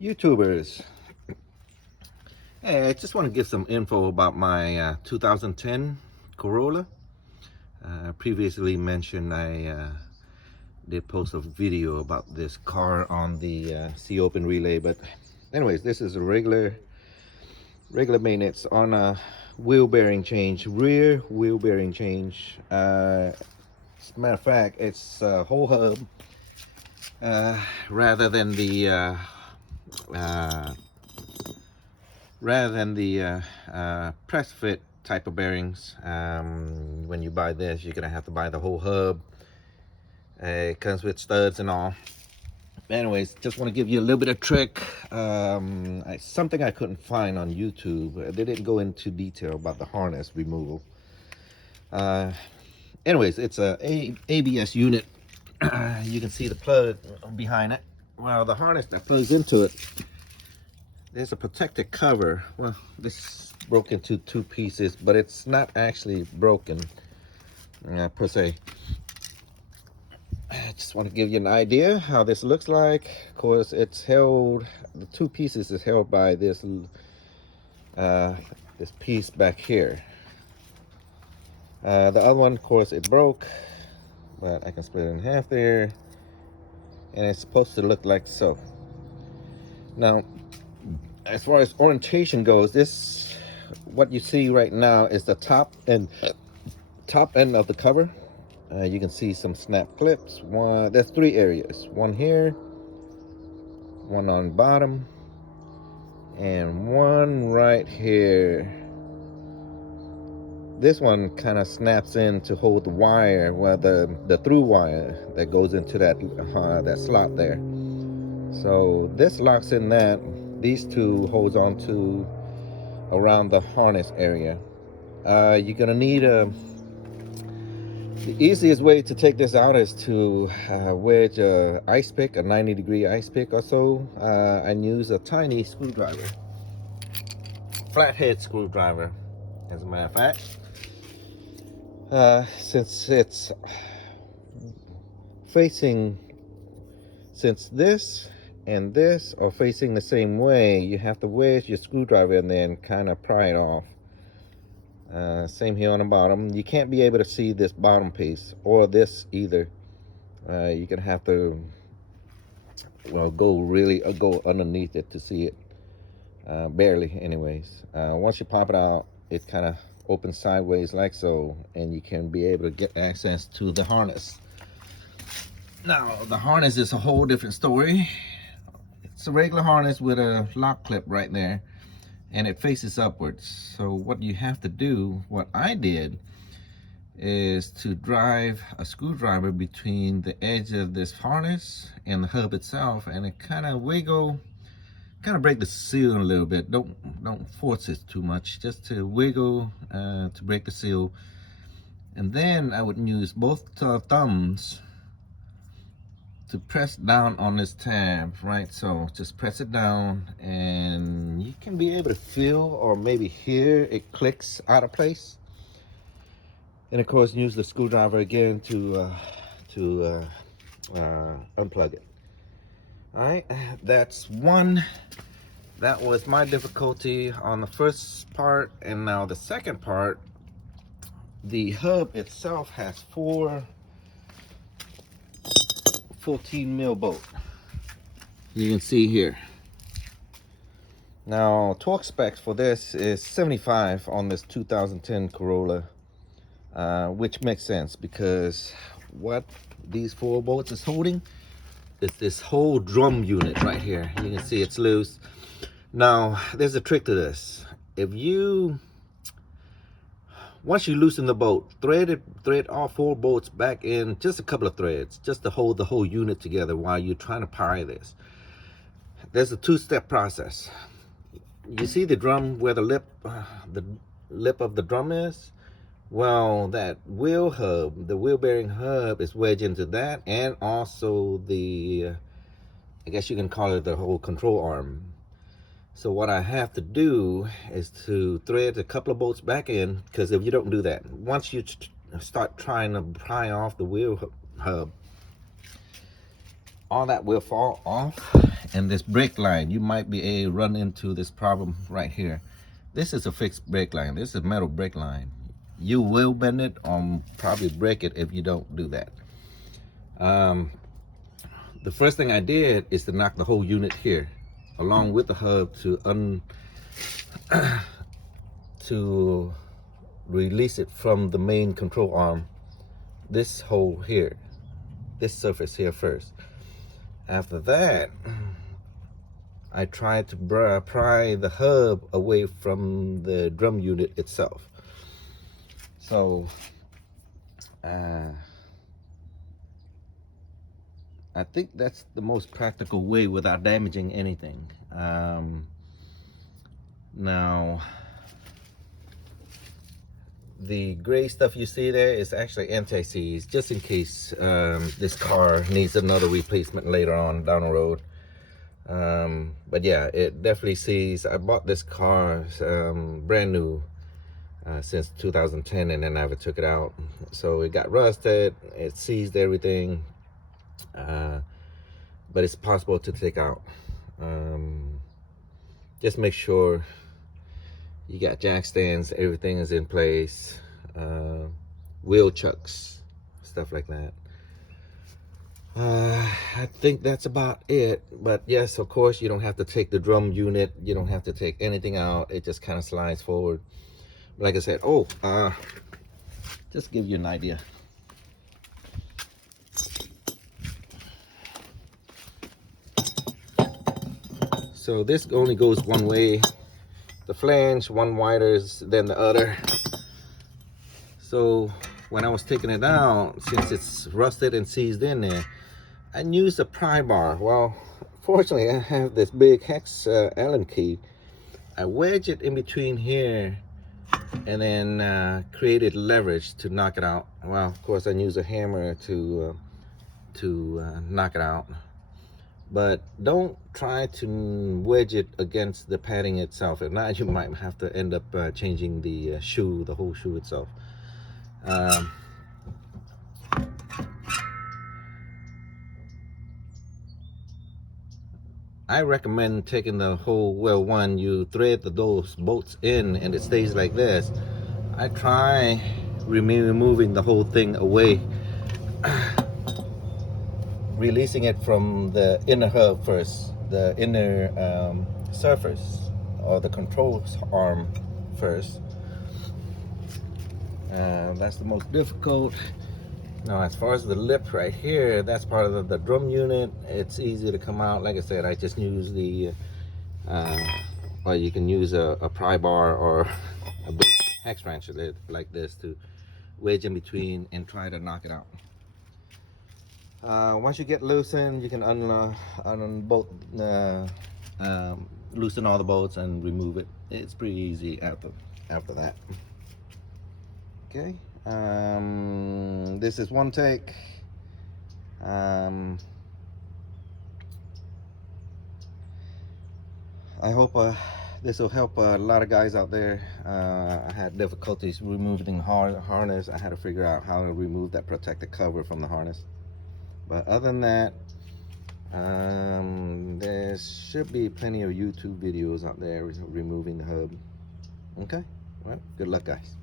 YouTubers. Hey, I just want to give some info about my 2010 Corolla. Previously mentioned I did post a video about this car on the C Open relay, but anyways, this is a regular maintenance on a wheel bearing change, rear wheel bearing change. As a matter of fact, it's a whole hub rather than the uh, press fit type of bearings. When you buy this, you're gonna have to buy the whole hub. It comes with studs and all. Anyways, just want to give you a little bit of trick. Something I couldn't find on YouTube. They didn't go into detail about the harness removal. Anyways, it's a ABS unit. You can see the plug behind it. Well, the harness that plugs into it, there's a protected cover. Well, this broke into two pieces, but it's not actually broken per se. I just want to give you an idea how this looks like. Of course, it's held, the two pieces is held by this this piece back here. The other one, of course, it broke, but I can split it in half there, and it's supposed to look like so. Now, as far as orientation goes, this, what you see right now is the top end of the cover. You can see some snap clips. There's three areas. One here, one on bottom, and one right here. This one kind of snaps in to hold the wire, well, the through wire that goes into that slot there. So this locks in that. These two holds on to around the harness area. You're gonna need the easiest way to take this out is to wedge a ice pick, a 90-degree ice pick or so, and use a tiny screwdriver, flathead screwdriver, as a matter of fact. Since it's since this and this are facing the same way, you have to wedge your screwdriver and then kind of pry it off. Same here on the bottom. You can't be able to see this bottom piece or this either. You're gonna have to, well, go underneath it to see it, barely anyways. Once you pop it out, it kind of opens sideways like so, and you can be able to get access to the harness. Now, the harness is a whole different story. It's a regular harness with a lock clip right there, and it faces upwards. So what you have to do, what I did, is to drive a screwdriver between the edge of this harness and the hub itself, and it kind of break the seal a little bit. Don't force it too much, just to wiggle to break the seal. And then I would use both thumbs to press down on this tab, right? So just press it down, and you can be able to feel or maybe hear it clicks out of place. And of course, use the screwdriver again to unplug it. All right, that was my difficulty on the first part. And now the second part, the hub itself has 14 mil bolt. You can see here. Now, torque specs for this is 75 on this 2010 Corolla, which makes sense because what these 4 bolts is holding is this whole drum unit right here. You can see it's loose. Now, there's a trick to this. Once you loosen the bolt, thread all 4 bolts back in, just a couple of threads, just to hold the whole unit together while you're trying to pry this. There's a 2-step process. You see the drum where the lip of the drum is? Well, that wheel hub, the wheel bearing hub, is wedged into that, and also the, I guess you can call it the whole control arm. So what I have to do is to thread a couple of bolts back in, because if you don't do that, once you start trying to pry off the wheel hub, all that will fall off. And this brake line, you might be able to run into this problem right here. This is a fixed brake line. This is a metal brake line. You will bend it or probably break it if you don't do that. The first thing I did is to knock the whole unit here along with the hub to release it from the main control arm. This hole here, this surface here first. After that, I tried to pry the hub away from the drum unit itself. So I think that's the most practical way without damaging anything. Now, the gray stuff you see there is actually anti-seize, just in case this car needs another replacement later on down the road. But yeah, it definitely seized. I bought this car brand new since 2010 and then never took it out. So it got rusted, it seized everything, but it's possible to take out. Just make sure you got jack stands, everything is in place, wheel chucks, stuff like that. I think that's about it. But yes, of course, you don't have to take the drum unit, you don't have to take anything out, it just kind of slides forward. Like I said, just give you an idea. So this only goes one way, the flange one wider than the other. So when I was taking it out, since it's rusted and seized in there, I used a pry bar. Well, fortunately I have this big hex Allen key. I wedge it in between here and then created leverage to knock it out. Well, of course I use a hammer to knock it out. But don't try to wedge it against the padding itself. If not, you might have to end up changing the shoe, the whole shoe itself. I recommend taking the whole, well, one, you thread those bolts in and it stays like this. I try removing the whole thing away, releasing it from the inner hub first, the inner surface or the control arm first. That's the most difficult. Now, as far as the lip right here, that's part of the drum unit. It's easy to come out. Like I said, I just use the, or you can use a pry bar or a big hex wrench like this to wedge in between and try to knock it out. Once you get loosened, you can loosen all the bolts and remove it. It's pretty easy after that. Okay. This is one take. I hope this will help a lot of guys out there. I had difficulties removing the harness. I had to figure out how to remove that protective cover from the harness. But other than that, there should be plenty of YouTube videos out there removing the hub. Okay, well, good luck, guys.